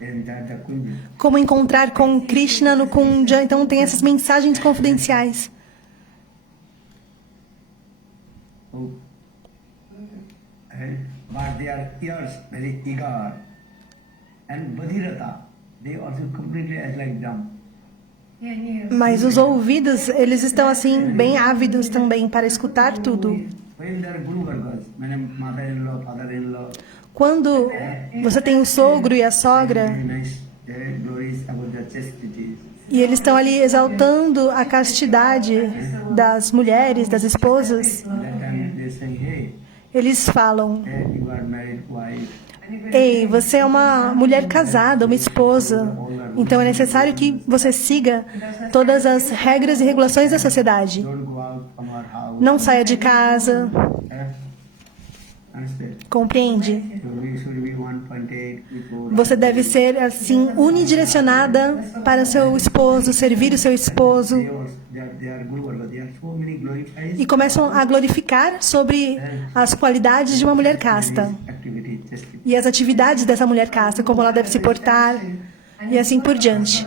in Jata Kunja. Como encontrar com Krishna no Kunja. Então tem essas mensagens confidenciais. Oh. But their ears very eager. And Badhirata, they also completely as like dumb. Mas os ouvidos, eles estão assim, bem ávidos também para escutar tudo. When their Guru Vargas, mother-in-law, father-in-law, Quando você tem o sogro e a sogra, very nice, their glories about the chastity. e eles estão ali exaltando a castidade das mulheres, das esposas, That time they say, hey, eles falam: you are married wife. ei, você é uma mulher casada, uma esposa, então é necessário que você siga todas as regras e regulações da sociedade. Don't go out from our house. Não saia de casa, Understand? compreende? So we should be 1.8 before. Você deve ser, assim, unidirecionada para seu esposo, servir o seu esposo. They are Guru Varga. They are so many glorified E começam a glorificar sobre as qualidades de uma mulher casta. activity, chastity. E as atividades dessa mulher casta, como ela deve se portar, e assim por diante.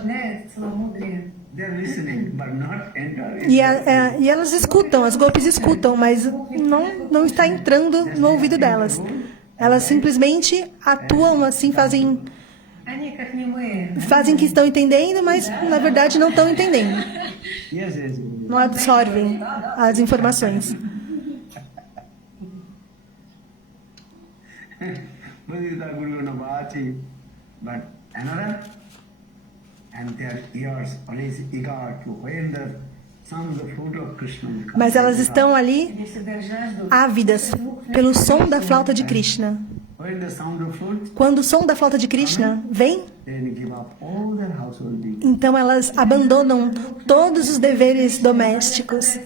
They are listening, but not entering. E elas escutam, as golpes escutam, mas não está entrando no ouvido delas. Elas simplesmente atuam assim, fazem que estão entendendo, mas na verdade não estão entendendo. Yes, yes. Não absorvem as informações. Badhirata Guru Navati, but another, and their ears always eager to when the sound the fruit of Krishna. Mas elas estão ali ávidas pelo som da flauta de Krishna. When the sound of fruit, Quando o som da flauta de Krishna vem, then give up all their household duties. então elas abandonam todos os deveres domésticos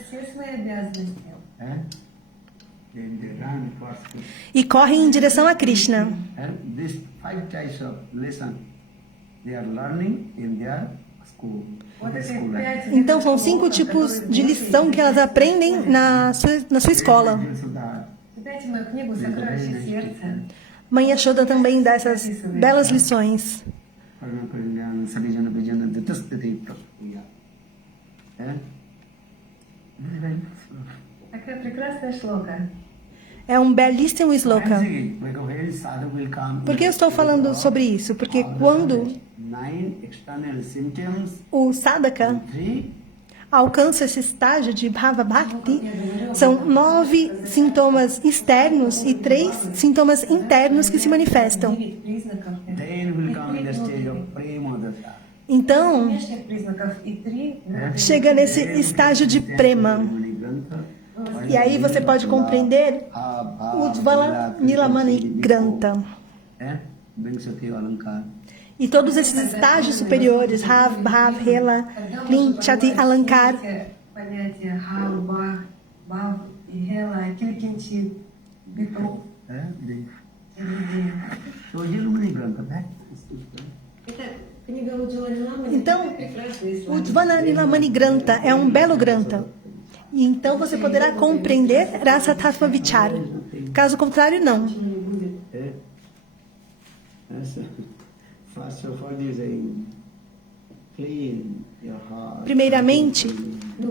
Then they run towards Krishna. e correm em direção a Krishna. And these 5 types of lesson they are learning in their school. School life. Então são 5 tipos de lição que elas aprendem na sua escola. So that Читайте мою книгу «Сокровище сердца». Mãe Yashoda também dá essas belas lições. Paramakarinyan Sarijana Vijana Ditastati Prapriya. This is very beautiful. Такая прекрасная шлока. É um belíssimo sloka. Because when sadhu will come, Por que eu estou falando sobre isso? Porque quando 9 external symptoms, o sadhaka 3 alcança esse estágio de Bhava Bhakti, são 9 sintomas externos e 3 sintomas internos que se manifestam. 9 признаков. then will come in the stage of prema dasa. Então, Внешних признаков и 3 chega nesse estágio de prema. E aí você pode compreender Ujjvala Nilamani Granta. Vingsati Alankar. E todos esses estágios superiores, Rav, Bhav, Hela, Klin, Chati, Alankar, понятия хав, бах, бав и хела, килькинчи, биту, телевидение. So Yelumani Grantha, Это книга Уджвала Ниламани, Então, прекрасный слайд. Ujjvala Nilamani Granta é um belo granta. E então você poderá compreender Rasa Tattva Vichara. Caso contrário, não. First of all, is a clean your heart. Primeiramente,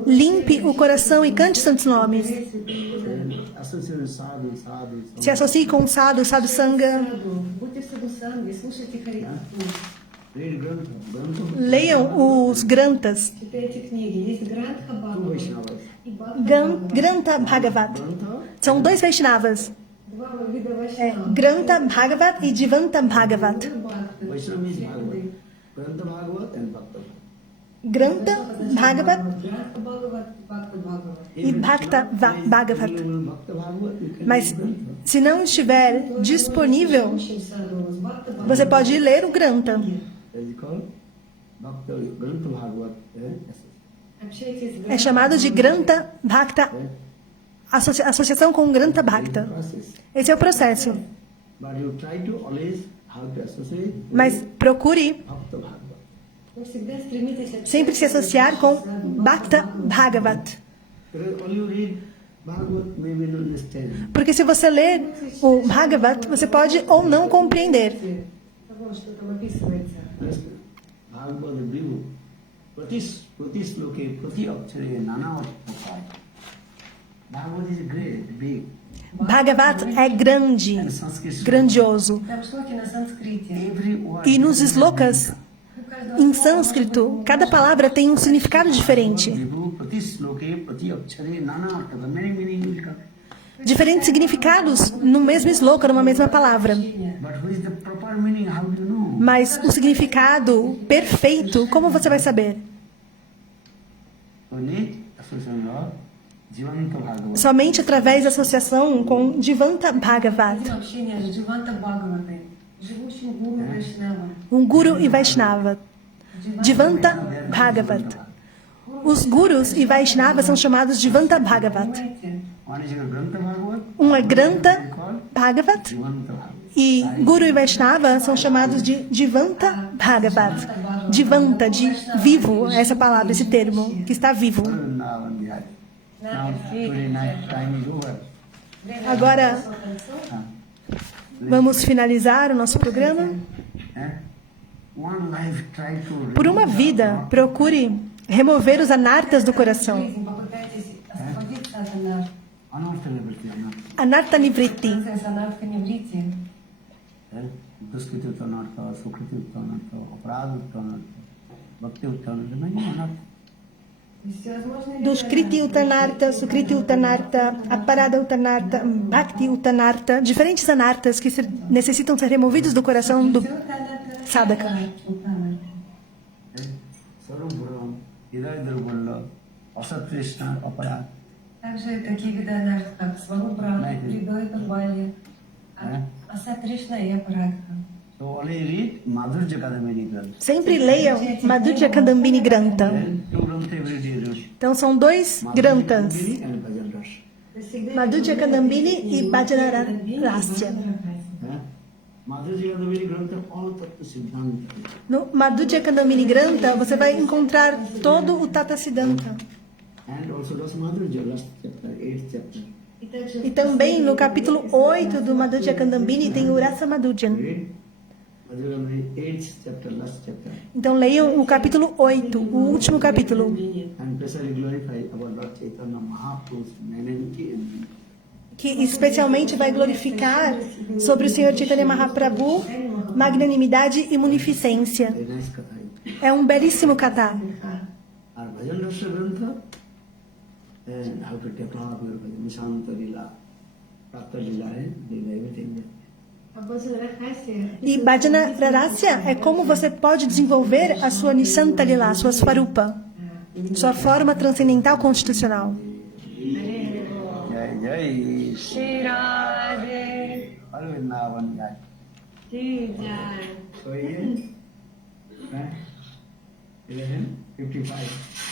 limpe o coração e cante santos nomes. Associate sadhu, sadhu. Se associe com o sadhu, sadhu sangha. Будьте в саду санги, слушайте Харикатху, Read Grantha. Grantha. Leiam os grantas. читайте книги. Есть Грантха Бхагават Vaishnavas. и Бхакта Granta Bhagavat. Grantha. São 2 Vaishnavas. Два вида Вайшнава. Granta Bhagavat e Divanta Bhagavat. Бхакта. Vaishnava is Bhagavat. Grantha Bhagavat and Bhakta. Granta Bhagavat Грантха Бхагават, Бхакта Бхагават. e Bhakta Bhagavat. Bhakta Bhagavat, you can Mas read Grantha. se não estiver disponível, Очень саду с Бхакта Бхагават. você pode ler o Granta. That is called Bhakta Grantha Bhagavat. Общайтесь с É chamado de Granta Bhakta, associação com Granta Bhakta. Process. Esse é o processo. But you try to always how to associate with Mas procure Bhakta Bhagavat. Вы всегда стремитесь sempre se associar com Bhakta Bhagavat. Because all you read Bhagavat, maybe not understand. Porque se você ler o Bhagavat, você pode ou não compreender. Вот что там описывается. Bhagavad Vibhu. Prati sloke, prati akshare, nana upakar. Bhagavad is great, big. Bhagavat é grande, grandioso. Там шлоки на санскрите. Every word. E nos slokas, У каждого em слова sânscrito, cada palavra tem um significado diferente. Vibhu, prati sloke, prati akshare, nana upakar. Many meaning will come. Diferentes significados no mesmo sloka, numa mesma palavra. But who is the proper meaning? How do you know? Mas o significado perfeito, como você vai saber? Only association of Jivanta Bhagavad. Somente através da associação com Jivanta Bhagavat, Один общение с Дживанта Бхагаватой, живущим гуру Вайшнава. Guru e Vaishnava. Jivanta Bhagavat. Os gurus e Vaishnavas são chamados Jivanta Bhagavat. Понимаете? One is Grantha Bhagavad, Um é Granta Bhagavat Jivanta Bhagavad. e Guru e Vaishnava são chamados de Jivanta Bhagavat. Jivanta, de vivo, essa palavra, esse termo, que está vivo. Now, today night time is over. Agora, vamos finalizar o nosso programa. One life try to Por uma vida, procure remover os anartas do coração. Жизнь, попытайтесь освободиться от анарт. Anarta Nivritti. Процесс анарт-каневрити. Duskiti Uttanartha, Sukriti Uttanartha, Aparadha Uttanartha, Bhakti Uttanartha, many anartha. Всевозможные Duskriti Uttanartha, Sukriti Uttanartha, Aparada Uttanartha, Bhakti Uttanartha, diferentes anartas que necessitam ser removidos do coração do sadhaka. Sarvabhuram, Hidaya Durgulla, Asatrishna, Aparadha. Также такие виды анарт, как Сварубра, Ридой Турбали, Асатришна и Апарадха. So only read Madhurya Kadambini Grantha. Sempre leiam Madhurya Kadambini Grantha. Then two Grantha every day read. Então são dois granthas, Kadambini and Bhajan Rasa. Madhurya Kadambini e Bhajana Rasya. Madhurya Kadambini Grantha, all Tattva Siddhanta. No Madhurya Kadambini Grantha, você vai encontrar todo o Tata Siddhanta. And also does Madhurya, last chapter, 8th chapter. E também no capítulo 8 do Madhurya Kadambini tem o Rasa Madhuryan. Read Madhurya Kadambini, 8th chapter, last chapter. Então leiam o capítulo 8, o último capítulo, And especially glorify about Lord Chaitanya Mahaprabhu's magnanimity and que especialmente vai glorificar sobre o Senhor Chaitanya Mahaprabhu, magnanimidade e munificência. very nice katha. É um belíssimo kata. Our Bhajan Rasa Grantha, and how to develop your Bhajan, Shanta Lila, Prapta Lila, everything. E Bhajana Rarasya é como você pode desenvolver a sua Nishanta Lila, a sua Swarupa, sua forma transcendental constitucional. Jai Jai Shri Radhe, Alvinavan Jai. Ji Jai. So here, 11:55.